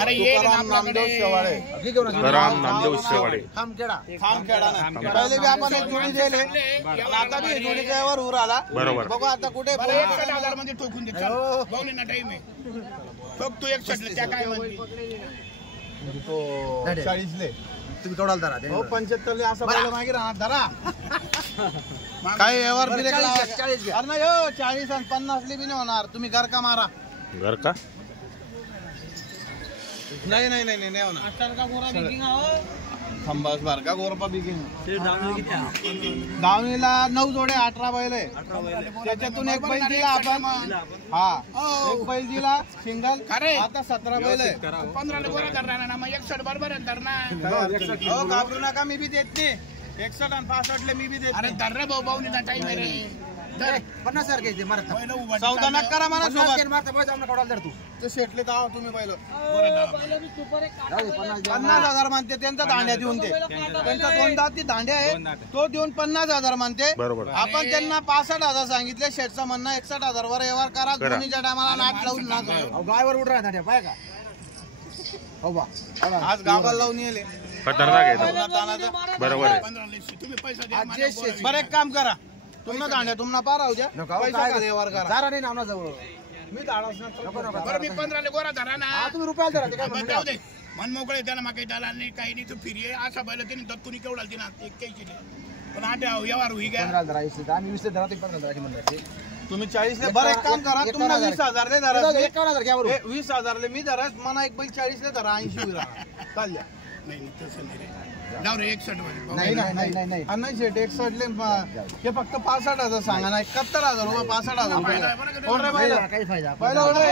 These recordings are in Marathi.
अरे ये नामदेव शेवाळे, तुकाराम नामदेव शेवाळे, खामखेडा ना. पहिले बी आपण एक जोडी दिले, आता बी जोडीच्या यावर उर आला. बरोबर. बघू आता कुठे 61,000 मध्ये ठोकून दे. बोलले ना टाइम आहे. ठोक तू 61 त्या काय म्हणते तो 40ले तुम्ही तोडाल धरा. हो 75ले असं बोलला मागे राहणार धरा. काय व्यवहार बिरे अरे नाही हो 40 आणि 50 बी नाही होणार. तुम्ही घर का मारा. घर का नाही नाही नाही नाही होणार. खंबास बार का गोरपा बिगिंग दावणीला 9 जोडे 18 बैल आहे. त्याच्यातून एक बैल दिला आपण. हा एक बैल दिला सिंगल. आता 17 बैल आहे. 15 ला गोरा धरणार ना मग 61 बरोबर आहे धरणार. हो घाबरू नका मी बी देत नाही. 61 आणि 65 ले मी बी देत. अरे धर रे भाऊ भाऊनीचा टाइम आहे रे. 50,000 घ्यायचे मारत. सौदा नका करा मला सोबत. मारता पैसा आम्हाला कोणाला धर तू. ते शेटले तर आहो तुम्ही पहिलं 50,000 म्हणते. त्यांचा दांड्या देऊन दे. त्यांचा 2 दाती दांड्या आहे तो देऊन 50,000 म्हणते. बरोबर. आपण त्यांना 65,000 सांगितले. शेटचं म्हणणं 61,000 वर व्यवहार करा. दोन्हीच्या टायमाला नाट लावून ना गायवर उठ राहणार पाय का. हो बा आज गावाला लावून येले खतरनाक आहे. बरोबर आहे. 15 ला तुम्ही पैसा द्या. बरं एक काम करा. तुम्हाला दांड्या तुम्हाला पार राहू द्या. पैसा व्यवहार करा. जरा नाही नावना जवळ मी धाडस नको. बरं मी 15 ला गोरा धरा ना. तुम्ही रुपयाला धरा. ते काय बरं, जाऊ दे. मन मोकळे त्याला मग काही दलाल नाही काही नाही. तू फिरी असा बैल त्याने दत्तुनी केवढा दिना एक काही पण आट्या व्यवहार होई गा. 15 धरा. आम्ही 20 धरा. 15 धरा म्हणतात तुम्ही 40 ले. बरं एक काम करा. तुम्हाला 20,000 ले धरा. 51,000 घ्या बरोबर. 20,000 ले मी धरा. मला एक बैल 40 ले धरा. 80 उरा चालल्या. नाही तसं नाही रे. जाऊ रे 61 नाही नाही नाही नाही नाही. नाही शेट 61 ले हे फक्त 65,000 सांगा ना. 71,000 रुपये 65,000 रुपये. ओढ रे पहिला काही फायदा. पहिला ओढ रे.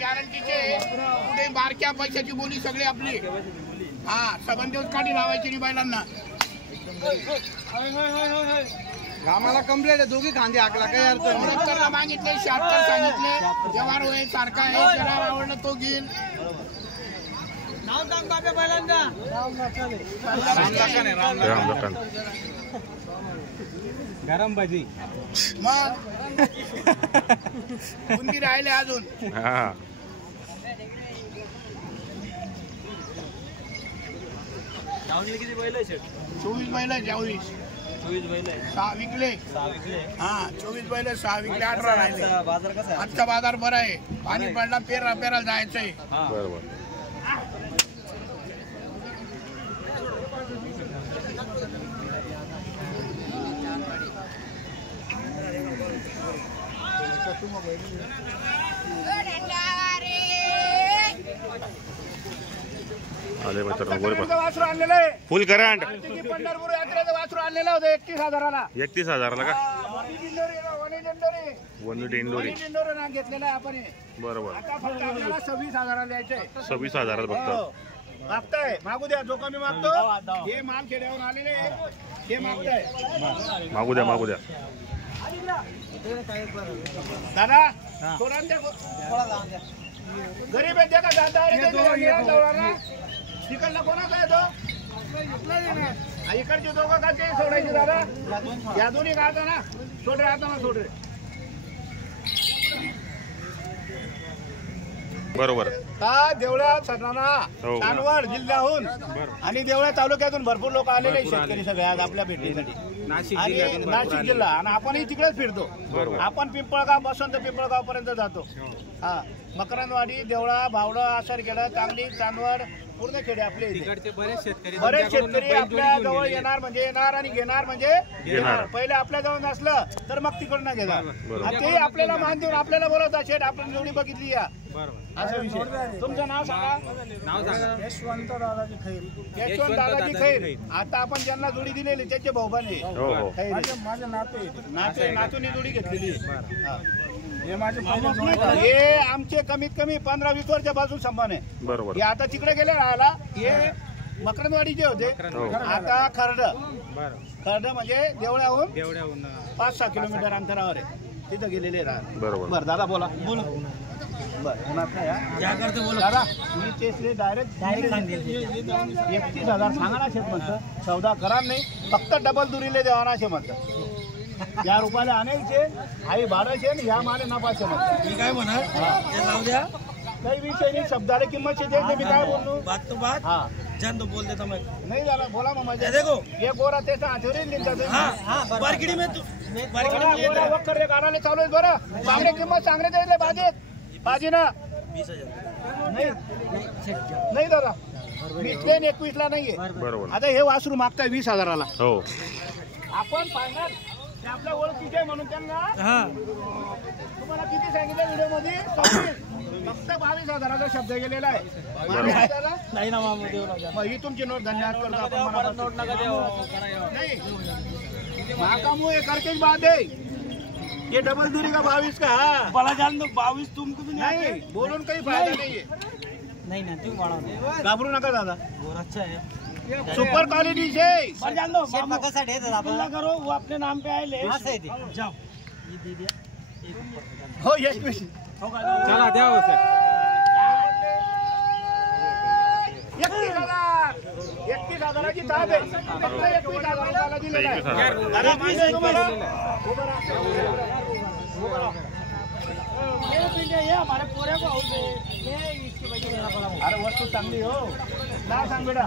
गॅरंटीचे पुढे बारक्या पैशाची बोली सगळी आपली. हा सबंध दिवस काढी लावायची नाही बैलांना. आम्हाला कंप्लेंट आहे. दोघी खांदे हाकला काही अर्थ नाही. 74 मागितले 76 सांगितले. व्यवहार होईल सारखा आहे. ज्याला आवडलं तो घेईल. रामलखन गरम भाजी मग कोणती राहिले अजून. हा किती बैल आहे 24 बैल आहे. 24 बैल आहे. 6 विकले. हा 24 बैल 6 विकले 18 राहिले. बाजार कसा आहे. आजचा बाजार बरा आहे. पाणी पडला पेरायला जायचंय. बरोबर. आले मित्रांनो वासरू आणलेलं आहे. फुल करंट. पंढरपूर यात्रेचं वासरू आणलेलं होतं 31,000ला. 31,000 का. वनी इंडोरी नाव घेतलेलं आहे आपण. बरोबर. आता फक्त आपल्याला 26,000 द्यायचे. 26,000 फक्त मागताय. मागू द्या जो कमी मागतो. हे माल खेड्यावर आलेले हे मागताय. मागू द्या मागू द्या. दादा थोडा गरीब आहे का दादा. तिकडला कोणाचा आहे तो. इकडचे दोघं का ते सोडायचे दादा. या दोन्ही राहता ना. सोड राहता ना. सोड रे. बरोबर. का देवळा सटाणा हो. चांदवड जिल्ह्याहून आणि देवळा तालुक्यातून भरपूर लोक आलेले शेतकरी सगळे आज आपल्या भेटीसाठी. आणि नाशिक जिल्हा आणि आपणही तिकडेच फिरतो. आपण पिंपळगाव बसवंत पिंपळगाव पर्यंत जातो. हा मकरंदवाडी देवळा भावडा आसरखेडा चांगली चांदवड पूर्ण खेडे आपले. बरेच शेतकरी आपल्या जवळ येणार म्हणजे येणार आणि घेणार म्हणजे घेणार. पहिले आपल्या जवळ नसलं तर मग तिकडून घेणार. ते आपल्याला मान देऊन आपल्याला बोलवतात शेठ आपण जोडी बघितली या असा विषय. तुमचं नाव सांगा. यशवंत दादाजी खैर. आता आपण ज्यांना जोडी दिलेली त्याचे भाऊबाने माझे नातूने जोडी घेतलेली. हे आमचे कमीत कमी 15-20 वर्षापासून संबंध आहे. बरोबर. हे आता तिकडे गेले राहायला. हे मकरंदवाडीचे होते. आता खर्ड म्हणजे देवळ्याहून 5-6 किलोमीटर अंतरावर आहे. तिथं गेलेले राहा. बरोबर. दादा बोला. दादा मी तेच डायरेक्ट 31,000 सांगा ना शेत म्हणतं, सौदा करा नाही, फक्त डबल दुरीले देवा ना शे म्हणतं. या रुपयाला आणायचे आई बाराशे या माले नफाशे म्हणतं. मी काय म्हणा जाऊ द्या, काही विषय नाही, शब्दाला किंमत शेते मी काय बोललो बात तो बात. हा जान तो बोल देता मैं. नाही झाला बोला मग माझ्या देखो ये गोरा त्याचा आठवरील निघतात. हाँ मार्केट में तू मार्केट में गोरा वक्कर एक आणायला चालू आहे बरं. चांगली किंमत सांगणे द्यायला बाजी ना 20,000 नाही नाही दादा 21 ला नाहीये. बरोबर. आता हे वासरू मागताय 20,000ला. हो आपण पाहणार ते आपल्या ओळखीचे आहे म्हणून त्यांना हाँ तुम्हाला किती सांगितलं व्हिडिओ मध्ये 26. फक्त 22,000चा शब्द गेलेला आहे. नाही ना मामू देऊ नका. मग ही तुमची नोट धन्यवाद करतो आपण मनापासून. नोट नका देऊ. नहीं महाकामू ये करके बात है, ये डबल दूरी का 22 का. हाँ बड़ा जान दो 22 तुमको भी नहीं बोलून काही फायदा नाहीये. नहीं ना तू वाढव. घाबरू नका दादा, और अच्छा है सुपर क्वालिटी से. बड़ा जान दो मामू कैसा दे दादा अपना करो, वो अपने नाम पे आए ले. हां सही दे जाओ. ये दे दिया हो यश पेशी चला द्या हो सर. 31,000ची ताब आहे. फक्त 31,000ला दिलेला आहे. अरे माहिती आहे तुम्हाला ये हमारे पूरे को ये इसकी वजह से देना पड़ा. अरे वस्तू चांगली हो ना सांग बेटा.